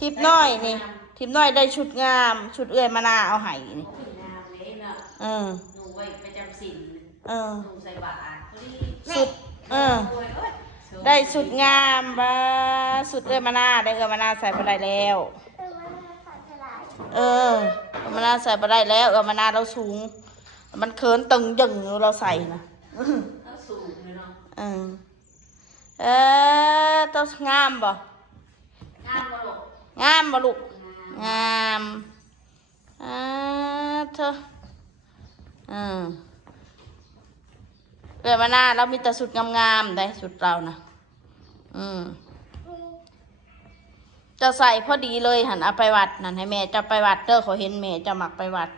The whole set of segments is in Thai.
ทิพย์น้อยนี่ทิพย์น้อยได้ชุดงามชุดเอื้อยมานาเอาให้นี่งามเลยเนาะหนูไว้ประจำศีลหนูใส่บาตรสุดได้สุดงามบ้าสุดเอื้อยมานาได้เอื้อยมานาใส่ไปได้แล้วเอื้อยมานาใส่ไปได้แล้วเอื้อยมานาเราสูงมันเคินตึงยึงเราใส่นะเราสูงเลยเนาะตัวงามบ่งามบ่ลูกงามบ่ลูกงามเธอเกิดมาหน้าเรามีแต่สุดงามๆได้สุดเรานะจะใส่พอดีเลยหันเอาไปวัดนั่นให้แม่จะไปวัดเด้อเขาเห็นแม่จะหมักไปวัด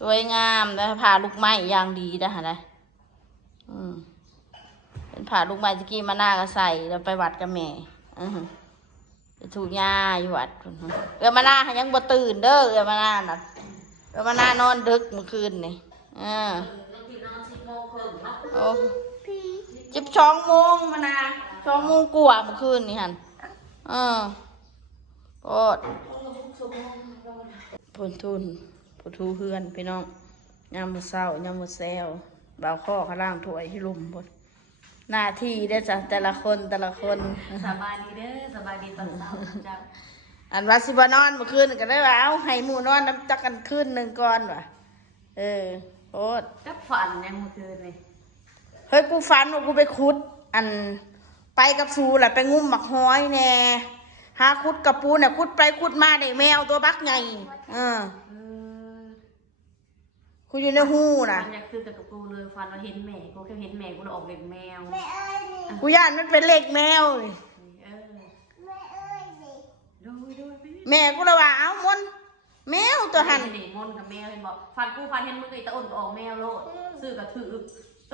สวยงามนะผ่าลูกไม้อย่างดีนะฮะนะเป็นผ่าลูกไม้ตะกี้มาหน้าก็ใส่แล้วไปวัดกับแม่ไปถูกหญ้าอยู่วัดมาหน้ายังบ่ตื่นเด้อมาหน้าน่ะมาหน้านอนดึกเมื่อคืนนี่โอ้12 โมงมาหน้า2 โมงกว่าเมื่อคืนนี่ฮันโอดผลทุนผู้ทูเฮือนพี่น้องยามมื้อเช้ายามมื้อแซวบ่าวข้อข้างล่างถ้วยที่ลุ่มหมดหน้าที่ได้จ้ะแต่ละคนสบายดีเด้อสบายดีตอนเช้าจ้ะอันว่าสิบ่นอนเมื่อคืนก็ได้ว่าเอาให้หมู่นอนน้ำจักกันคืนนึงก่อนว่ะโคตรจักฝันยังเมื่อคืนเลยเฮ้ยกูฝันว่ากูไปขุดอันไปกับสูแหละไปงุ้มหมักห้อยแน่หาขุดกับปูเนี่ยขุดไปขุดมาได้แมวตัวบักใหญ่กูอยู่ในหูน่ะฟันอยากคือกับกูเลยฟันเราเห็นแม่กูแค่เห็นแม่กูเลยออกเด็กแมวกูย่านมันเป็นเล็กแมวแม่กูเลยว่าเอ้ามนแมวตัวหันมนกับแมวเห็นบอกฟันกูฟันเห็นมึงไอ้ตะอ้นออกแมวโลดซื้อกับถือ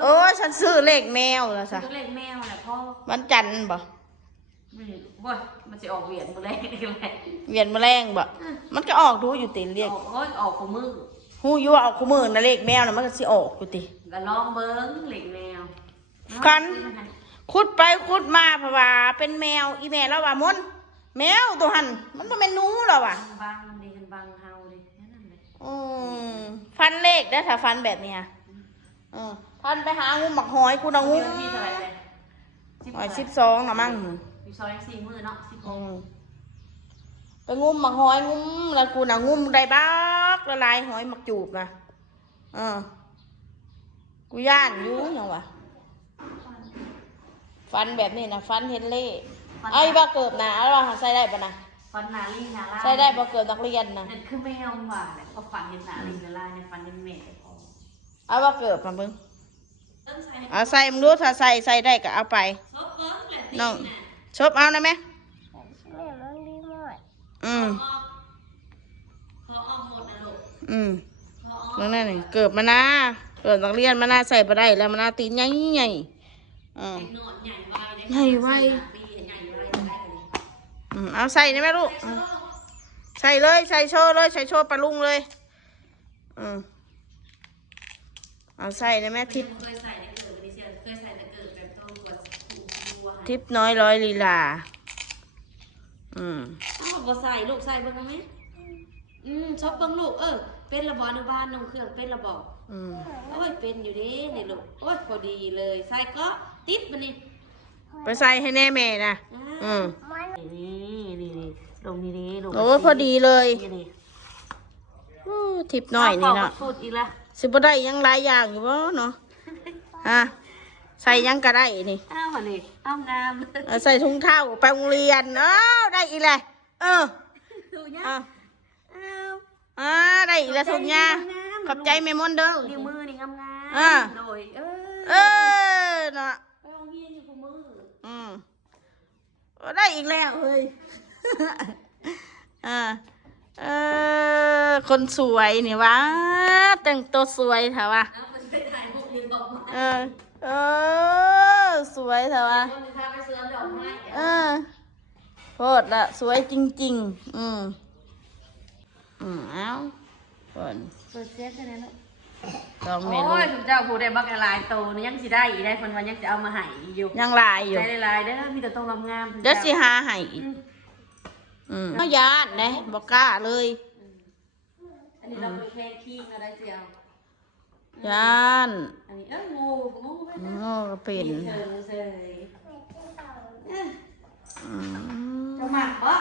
โอ้ฉันซื้อเล็กแมวแล้วซะเล็กแมวแหละพ่อวันจันทร์บ่มันจะออกเวียนมาแรงอะไรเวียนแมลงบ่มันก็ออกดูอยู่ติเรียกออกของมือหูยั่วออกคู่มือนะเล็กแมวน่ะมันก็สิออกอยู่ติก็ลองเบิ้งเล็กแมวกันขุดไปขุดมาเพราะว่าเป็นแมวอีแม่แล้วว่ามนแมวตัวหันมันบ่แม่นหนูหรอวะบางดีกันบางเฮาดินั่นแหละฟันเลขได้ถ้าฟันแบบเนี้ยฟันไปหางูหมักหอยกูนะงู12นะมั้ง12 4 มื้อเนาะไปงุ้มหมักหอยงุ้มแล้วกูนะงุ้มได้บักละลายหอยหมักจูบนะกูย่านอยู่ยังวะฟันแบบนี้นะฟันเห็นเล่ไอ้บ้าเกิดนะแล้วเราใส่ได้ปะนะฟันนาลีนาลาใส่ได้บ้าเกิดนักเรียนนะนั่นคือแมวหวานเนี่ยพอฟันเห็นนาลีนาลาเนี่ยฟันเห็นแม่เอาบ้าเกิดมาเบิ้งเอาใส่มึงรู้ถ้าใส่ได้ก็เอาไปน้องชบเอานะแม่เรื่องนั้นนี่เกิดมานะเกิดนักเรียนมานะใส่ไปได้แล้วมานะตีนใหญ่ใหญ่ใหญ่ไวเอาใส่นะแม่ลูกใส่เลยใส่โชว์เลยใส่โชว์ปลาลุงเลยเอาใส่นะแม่ทิพน้อยร้อยลีลาบ่ใส่ลูกใส่เบิ่งไหมชอบเบิ่งลูกเป็นระบอในบ้านนมเครื่องเป็นระบอโอ้ยเป็นอยู่ดินี่ลูกโอ้ยพอดีเลยใส่ก็ติดมันนี่ไปใส่ให้แน่แม่นะนี่ลงนี่ลูกโอ้พอดีเลยทิพน้อยนี่เนาะสิบ่ได้ยังหลายอย่างอยู่บ่เนาะใส่ยังก็ได้นี่นี่งามใส่ถุงเท้าไปโรงเรียนได้อีกเลยได้อีกแล้วถุงยาขอบใจแม่มนเด้อนิ้วมือนี่งามโดยเนาะไปโรงเรียนอยู่กับมือได้อีกแล้วเฮ้ยคนสวยนี่วะแต่งตัวสวยเถอะวะสวยเถอะวะโคตรละสวยจริงๆเอาเปิดเสียงกันเลยลูก 2 เมนู โอ้ยคุณเจ้าผู้ได้บักหลายโตนี่ยังสิได้อีกได้เพิ่นว่ายังสิเอามาให้อยู่ ยังหลายอยู่ ใจหลายๆเด้อมีแต่โตงามๆ เดี๋ยวสิหาให้อีกเอาญาติเด้บ่กล้าเลย อันนี้เราเป็นแค่ขี้นะได้เจียว ญาติ อันนี้งูไป โง่ก็เป็น เชิญเฉย อืม จะหมักปะ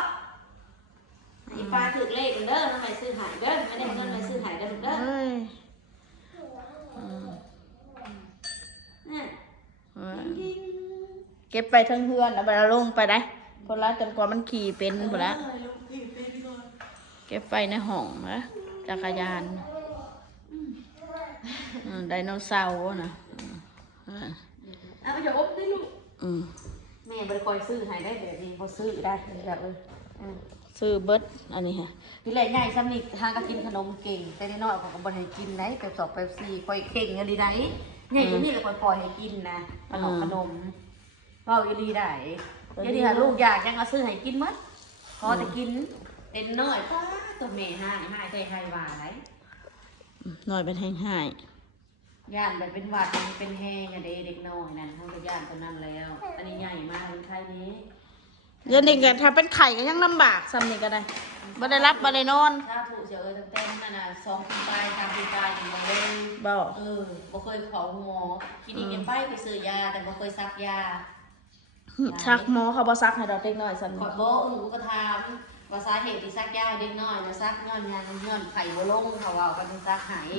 อีปลาถือเลขเด้อทำไมซื้อหายเด้อไม่ได้เงินไม่ซื้อหายเด้อเด้อ เฮ้ย เก็บไปทั้งเฮือนเอาไปละลงไปได้คนละจนกว่ามันขี่เป็นหมดแล้วเก็บไปในห้องนะจักรยานไดโนเสาร์นะ เอาไปเดี๋ยวอบได้ลูกแม่บริคอยซื้อหายได้แบบนี้เขาซื้อได้แบบเลย ซื้อเบิดอันนี้ฮะ พี่เล็กใหญ่ซ้ำนี่ทางก็กินขนมเก่งแต่น้อยๆเขาก็บ่ให้กินได้แบบ2แบบ4คอยเก่งอะไรได้ใหญ่กว่านี้แล้วคอยปล่อยให้กินนะขนมเว้าอีหลีได้เดี๋ยวนี้ลูกอยากยังเอาซื้อให้กินหมดพอแต่กินเต็มน้อยป้าตัวแม่ห้ายใจใครว่าได้ หน่อยเป็นแห้งหาย ย่านแบบเป็นหวัดเป็นแห้งอะเด็กน้อยนั่นเขาก็ย่านตัวนั้นแล้วอันนี้ใหญ่มากเป็นไข้นี้ เดี๋ยวนี้ก็ถ้าเป็นไข่ก็ยังลำบากซ้ำนี่ก็ได้บ่ได้รับบ่ได้นอน ถ้าถูกเสียตั้งแต่นั่นน่ะ2 ปีไป3 ปีไปอยู่บ่เลย บ่ บ่เคยขอหมอคลินิกยังไปซื้อยาแต่บ่เคยซักยา ชักหมอเขาบ่ซักให้ดอกเด็กน้อยซ้ำ ข นี่ อบ่หนูก็ถามว่าสาเหตุที่ซักยาเด็กน้อยนะซักย้อนไข่บ่ลงเขาว่ากันซักหาย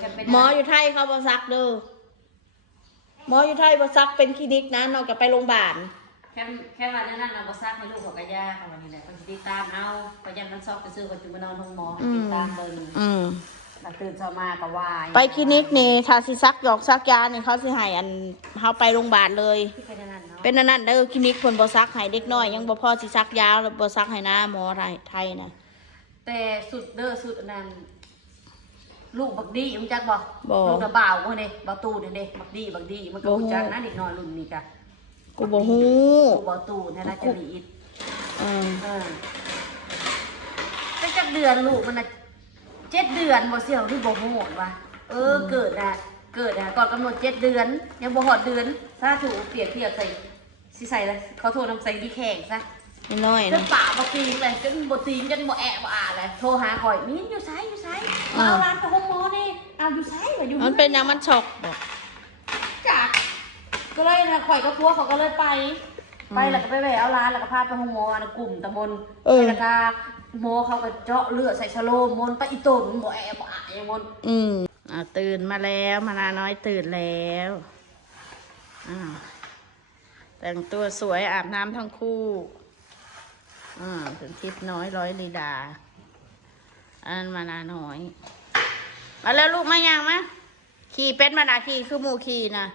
แค่เป็น หมออยู่ไทยเขาบ่ซักเด้อหมออยู่ไทยบ่ซักเป็นคลินิกนะนอกจากไปโรงพยาบาล แค่ว่านั่นเราก็ซักให้ลูกเขาก็ยาค่ะวันนี้แหละก็ติดตามเอาก็ยันมันซอกไปซื้อก็จุมานอนห้องหมอติดตามเบิ่งหลังตื่นเช้ามาก็วายไปคลินิกนี่ถ้าสิซักหยอกซักยานี่เขาสิให้อันเฮาไปโรงพยาบาลเลย เป็นนั่นเนาะ เป็นอันนั้นเด้อคลินิกเพิ่นบ่ซักให้เด็กน้อยยังบ่พอสิซักยาแล้วบ่ซักให้นะหมอไทยนะ แต่สุดอันนั้นลูกบักดีมึงจักบ่ บ่ ลูกน่ะบ่าวบ่เด้บ่าวตูเด้บักดีมันก็รู้จักนะเด็กน้อยรุ่นนี้จ้ะ กูบ่ฮู้ ลูกบ่าวตูนั่นน่ะจะรีด เป็นจักเดือนลูกมันน่ะ7 เดือนบ่เสี่ยวที่บ่ฮู้ว่าเกิดอ่ะก่อนกำหนด7 เดือนยังบ่ฮอดเดือนสาธุเปรียบเทียบใส่สิใส่ละเขาโทรนำใส่ดีแข็งซะ น้อย จ นะ นป่าบ่ตีนเลยจนบ่ตีนจนบ่แอะบ่อาเลยโทรหาข่อยมีนอยู่ไสมาเอาร้านไปห้องหมอนี่เอาอยู่ไสว่าอยู่ มันเป็นหยังมันช็อกบ่ จักก็เลยนะข่อยก็กลัวเขาก็เลยไปแล้วก็ไปแวะเอาร้านแล้วก็พาไปห้องหมออันกลุ่มตำบลแล้วก็หมอเขาก็เจาะเลือดใส่ชะโลมนไปอีต้นบ่แอะบ่อาอย่างมน ตื่นมาแล้วมานาน้อยตื่นแล้วแต่งตัวสวยอาบน้ำทั้งคู่ถึงทิพย์น้อยร้อยลีดาอันมานาน้อยมาแล้วลูกมายังมะขี่เป็นมานาขี่คือหมูขี่นะ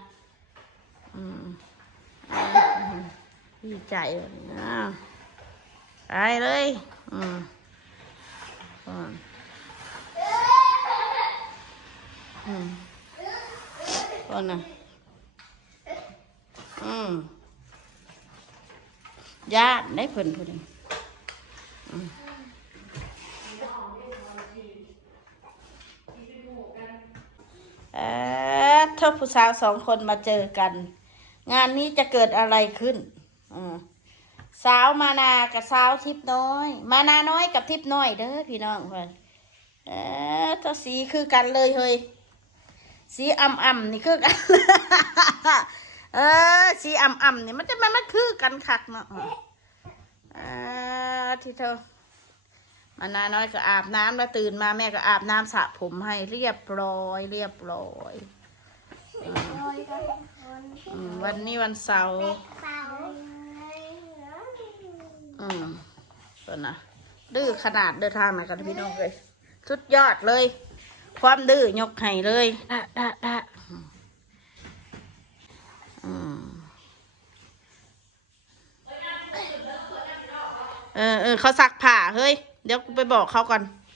ดีใจไปเลยก่อนนะญาติได้เพิ่นพูดถ้าผู้สาว2 คนมาเจอกัน งานนี้จะเกิดอะไรขึ้นสาวมานากับสาวทิพย์น้อยมานาน้อยกับทิพย์น้อยเด้อพี่น้องเพื่อนถ้าสีคือกันเลยเฮ้ยสีอ่ำนี่คือกันสีอ่ำนี่มันคือกันคักเนาะที่เธอมานาน้อยก็อาบน้ำแล้วตื่นมาแม่ก็อาบน้ำสระผมให้เรียบร้อยวันนี้วันเสาร์ตัวนะดื้อขนาดเดินทางไหนกันพี่น้องเลยสุดยอดเลยความดื้อยกให้เลยเขาซักผ้าเฮ้ยเดี๋ยวกูไปบอกเขาก่อน